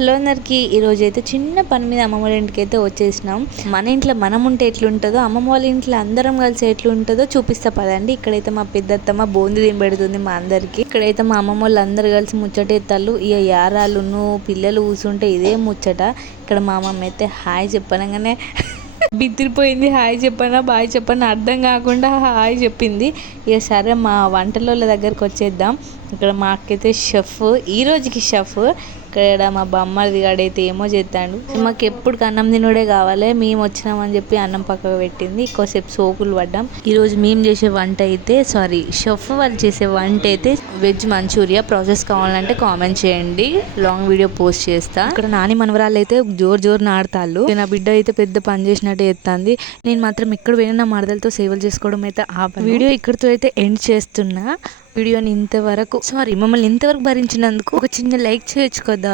Hello అందరికి ఈరోజు అయితే చిన్న పని మీద అమ్మమ్మ వాళ్ళ ఇంటికి అయితే వచ్చేసినాం. మన ఇంట్లో మనం ఉంటే ఎట్లుంటుందో అమ్మమ్మ వాళ్ళ ఇంట్లో అందరం కలిసి ఎట్లుంటుందో చూపిస్తా పదండి. ఇక్కడైతే మా పెద్దత్తమ్మ బూంది తినబెడుతుంది మా అందరికి. ఇక్కడైతే మా అమ్మమ్మ వాళ్ళు అందరు కలిసి ముచ్చటెత్తాళ్ళు. ఇక యారాలును పిల్లలు కూర్చుంటే ఇదే ముచ్చట. ఇక్కడ మా అమ్మమ్మ అయితే హాయ్ చెప్పనగానే బిత్తిరిపోయింది. హాయ్ చెప్పనా బాయ్ చెప్పనా అర్థం కాకుండా హాయ్ చెప్పింది. ఇక సరే మా వంటల దగ్గరకు వచ్చేద్దాం. ఇక్కడ మా అక్కైతే షెఫ్, ఈ రోజుకి షెఫ్. ఇక్కడ మా బొమ్మది గాడైతే ఏమో చేస్తాడు. మాకు ఎప్పుడు అన్నం తినుడే కావాలి, మేము వచ్చినామని చెప్పి అన్నం పక్కకు పెట్టింది. ఎక్కువసేపు సోకులు పడ్డాం. ఈరోజు మేము చేసే వంట అయితే షెఫ్ వాళ్ళు చేసే వంట అయితే వెజ్ మంచూరియా. ప్రాసెస్ కావాలంటే కామెంట్ చేయండి, లాంగ్ వీడియో పోస్ట్ చేస్తా. ఇక్కడ నాని మనవరాలు అయితే జోరు నాడతాళ్ళు. నా బిడ్డ అయితే పెద్ద పని చేసినట్టు చేస్తుంది. నేను మాత్రం ఇక్కడ పోయిన నా మరదలతో సేవలు చేసుకోవడం అయితే వీడియో ఇక్కడితో అయితే ఎండ్ చేస్తున్నా. వీడియోని మమ్మల్ని ఇంతవరకు భరించినందుకు ఒక చిన్న లైక్ చేయొచ్చు కదా.